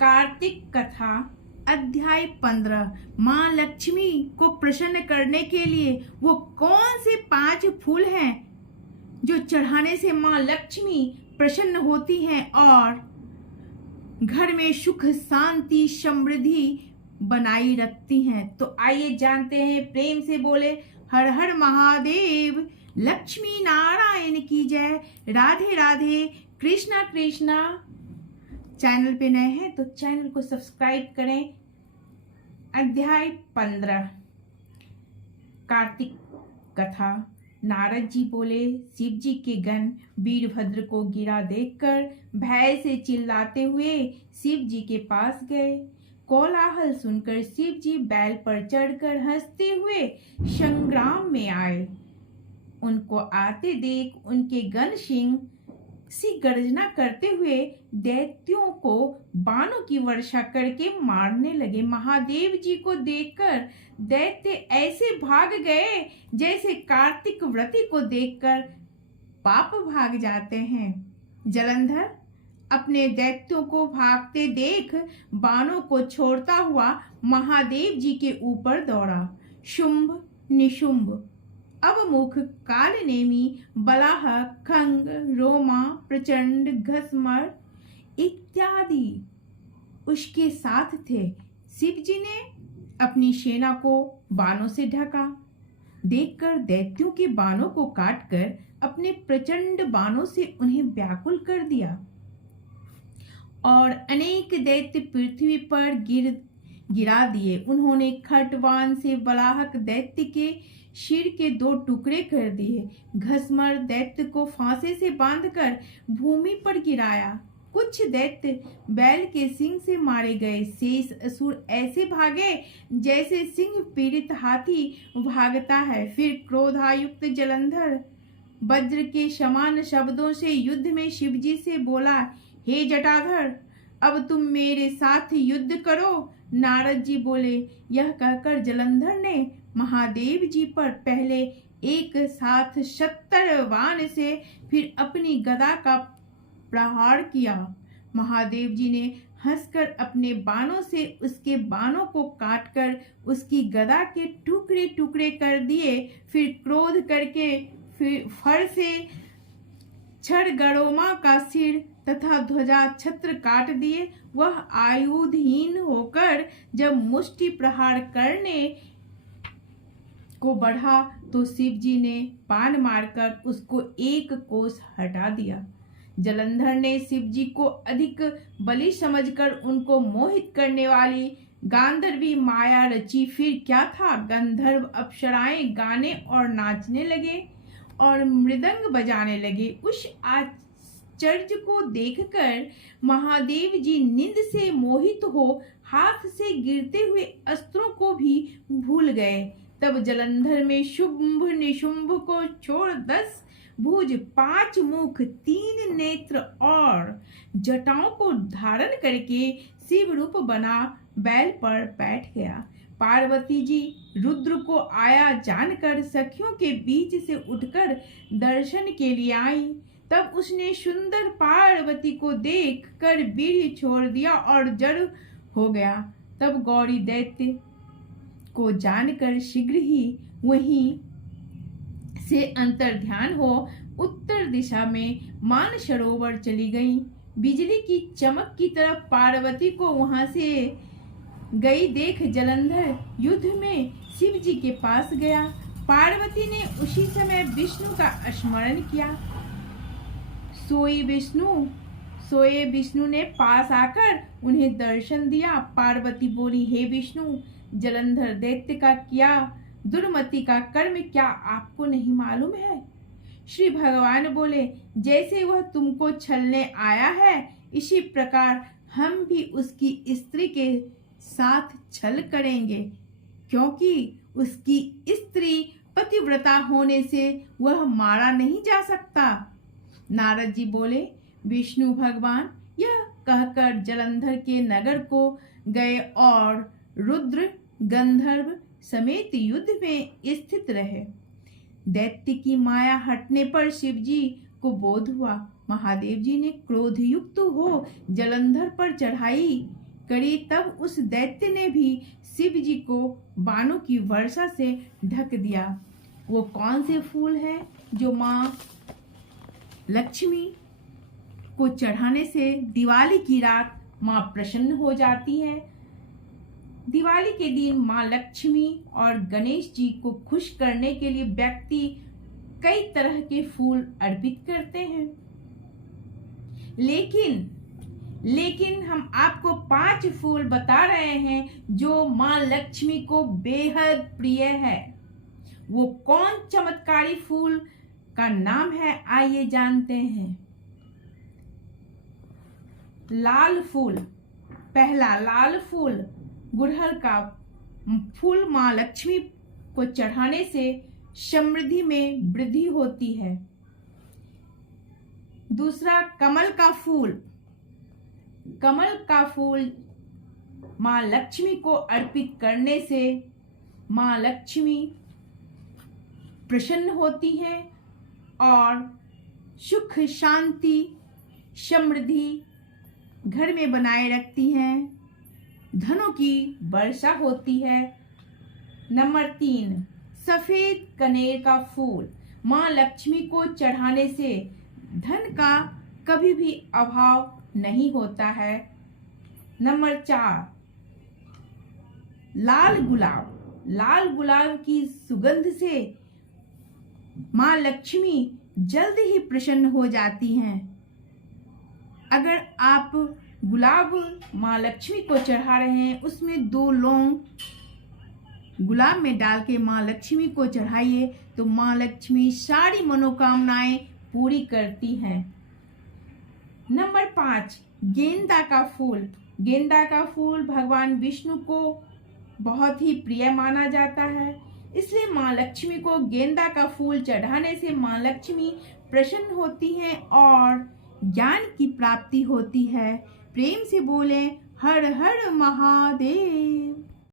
कार्तिक कथा अध्याय 15। माँ लक्ष्मी को प्रसन्न करने के लिए वो कौन से 5 फूल हैं जो चढ़ाने से माँ लक्ष्मी प्रसन्न होती हैं और घर में सुख शांति समृद्धि बनाई रखती हैं। तो आइए जानते हैं। प्रेम से बोले हर हर महादेव। लक्ष्मी नारायण की जय। राधे राधे। कृष्णा कृष्णा। चैनल पे नए हैं तो चैनल को सब्सक्राइब करें। अध्याय 15 कार्तिक कथा। नारद जी बोले, शिव जी के गण वीरभद्र को गिरा देखकर भय से चिल्लाते हुए शिव जी के पास गए। कोलाहल सुनकर शिव जी बैल पर चढ़कर हंसते हुए संग्राम में आए। उनको आते देख उनके गण सिंह सी गर्जना करते हुए दैत्यों को बाणों की वर्षा करके मारने लगे। महादेव जी को देखकर दैत्य ऐसे भाग गए जैसे कार्तिक व्रती को देखकर पाप भाग जाते हैं। जलंधर अपने दैत्यों को भागते देख बाणों को छोड़ता हुआ महादेव जी के ऊपर दौड़ा। शुंभ निशुंभ अवमुख कालनेमी बलाह खंग रोमा प्रचंड घसमर इत्यादि उसके साथ थे। शिव जी ने अपनी सेना को बाणों से ढका। देखकर दैत्यों के बाणों को काटकर अपने प्रचंड बाणों से उन्हें व्याकुल कर दिया और अनेक दैत्य पृथ्वी पर गिरा दिए। उन्होंने खटवान से बलाहक दैत्य के सिर के 2 टुकड़े कर दिए। घसमर दैत्य को फांसे से बांधकर भूमि पर गिराया। कुछ दैत्य बैल के सिंह से मारे गए। शेष असुर ऐसे भागे जैसे सिंह पीड़ित हाथी भागता है। फिर क्रोधायुक्त जलंधर वज्र के समान शब्दों से युद्ध में शिवजी से बोला, हे जटाधर, अब तुम मेरे साथ युद्ध करो। नारद जी बोले, यह कहकर जलंधर ने महादेव जी पर पहले एक साथ 70 बाण से फिर अपनी गदा का प्रहार किया। महादेव जी ने हंसकर अपने बाणों से उसके बाणों को काटकर उसकी गदा के टुकड़े टुकड़े कर दिए। फिर क्रोध करके फर से छड़गड़ोमा का सिर तथा ध्वजा छत्र काट दिए। वह आयुधहीन होकर जब मुष्टि प्रहार करने को बढ़ा तो शिव जी ने बाण मारकर उसको 1 कोस हटा दिया। जलंधर ने शिव जी को अधिक बलि समझकर उनको मोहित करने वाली गांधर्वी माया रची। फिर क्या था, गंधर्व अप्सराएं गाने और नाचने लगे और मृदंग बजाने लगे। उस आश्चर्य को देखकर महादेव जी नींद से मोहित हो हाथ से गिरते हुए अस्त्रों को भी भूल गए। तब जलंधर में शुंभ निशुंभ को छोड़ 10 भुज 5 मुख 3 नेत्र और जटाओं को धारण करके शिव रूप बना बैल पर बैठ गया। पार्वती जी रुद्र को आया जानकर सखियों के बीच से उठकर दर्शन के लिए आई। तब उसने सुंदर पार्वती को देखकर वीर्य छोड़ दिया और जड़ हो गया। तब गौरी दैत्य को जानकर शीघ्र ही वहीं से अंतर्ध्यान हो उत्तर दिशा में मानसरोवर चली गई। बिजली की चमक की तरफ पार्वती को वहां से गई देख जलंधर युद्ध में शिव जी के पास गया। पार्वती ने उसी समय विष्णु का स्मरण किया। सोए विष्णु ने पास आकर उन्हें दर्शन दिया। पार्वती बोली, हे विष्णु, जलंधर दैत्य का क्या दुर्मति का कर्म क्या आपको नहीं मालूम है? श्री भगवान बोले, जैसे वह तुमको छलने आया है इसी प्रकार हम भी उसकी स्त्री के साथ छल करेंगे, क्योंकि उसकी स्त्री पतिव्रता होने से वह मारा नहीं जा सकता। नारद जी बोले, विष्णु भगवान यह कहकर जलंधर के नगर को गए और रुद्र गंधर्व समेत युद्ध में स्थित रहे। दैत्य की माया हटने पर शिव जी को बोध हुआ। महादेव जी ने क्रोधयुक्त हो जलंधर पर चढ़ाई करी तब उस दैत्य ने भी शिव जी को बाणों की वर्षा से ढक दिया। वो कौन से फूल हैं जो माँ लक्ष्मी को चढ़ाने से दिवाली की रात माँ प्रसन्न हो जाती है? दिवाली के दिन माँ लक्ष्मी और गणेश जी को खुश करने के लिए व्यक्ति कई तरह के फूल अर्पित करते हैं, लेकिन हम आपको 5 फूल बता रहे हैं जो माँ लक्ष्मी को बेहद प्रिय है। वो कौन चमत्कारी फूल का नाम है, आइए जानते हैं। लाल फूल। पहला, लाल फूल गुड़हल का फूल माँ लक्ष्मी को चढ़ाने से समृद्धि में वृद्धि होती है। दूसरा, कमल का फूल। कमल का फूल माँ लक्ष्मी को अर्पित करने से माँ लक्ष्मी प्रसन्न होती है और सुख, शांति, समृद्धि घर में बनाए रखती हैं, धनों की वर्षा होती है। नंबर 3, सफेद कनेर का फूल माँ लक्ष्मी को चढ़ाने से धन का कभी भी अभाव नहीं होता है। नंबर 4, लाल गुलाब। लाल गुलाब की सुगंध से माँ लक्ष्मी जल्द ही प्रसन्न हो जाती हैं। अगर आप गुलाब माँ लक्ष्मी को चढ़ा रहे हैं, उसमें 2 लौंग गुलाब में डाल के माँ लक्ष्मी को चढ़ाइए तो माँ लक्ष्मी सारी मनोकामनाएं पूरी करती हैं। नंबर 5, गेंदा का फूल। गेंदा का फूल भगवान विष्णु को बहुत ही प्रिय माना जाता है, इसलिए माँ लक्ष्मी को गेंदा का फूल चढ़ाने से माँ लक्ष्मी प्रसन्न होती हैं और ज्ञान की प्राप्ति होती है। प्रेम से बोलें हर हर महादेव।